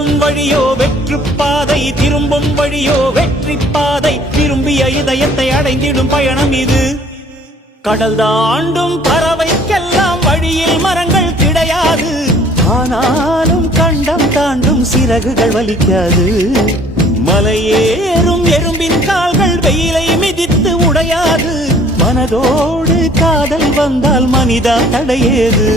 போகும் வழியோ வெற்று பாதை, திரும்பும் வழியோ வெற்றி பாதை. விரும்பிய இதயத்தை அடைந்திடும் பயணம் இது. கடல் தாண்டும் பறவைக்கெல்லாம் வழியில் மரங்கள் கிடையாது. ஆனாலும் கண்டம் தாண்டும் சிறகுகள் வலிக்காது. மலையேறும் எறும்பின் கால்கள் வெயிலை மிதித்து உடையாது. மனதோடு காதல் வந்தால் மனிதா தடையேது.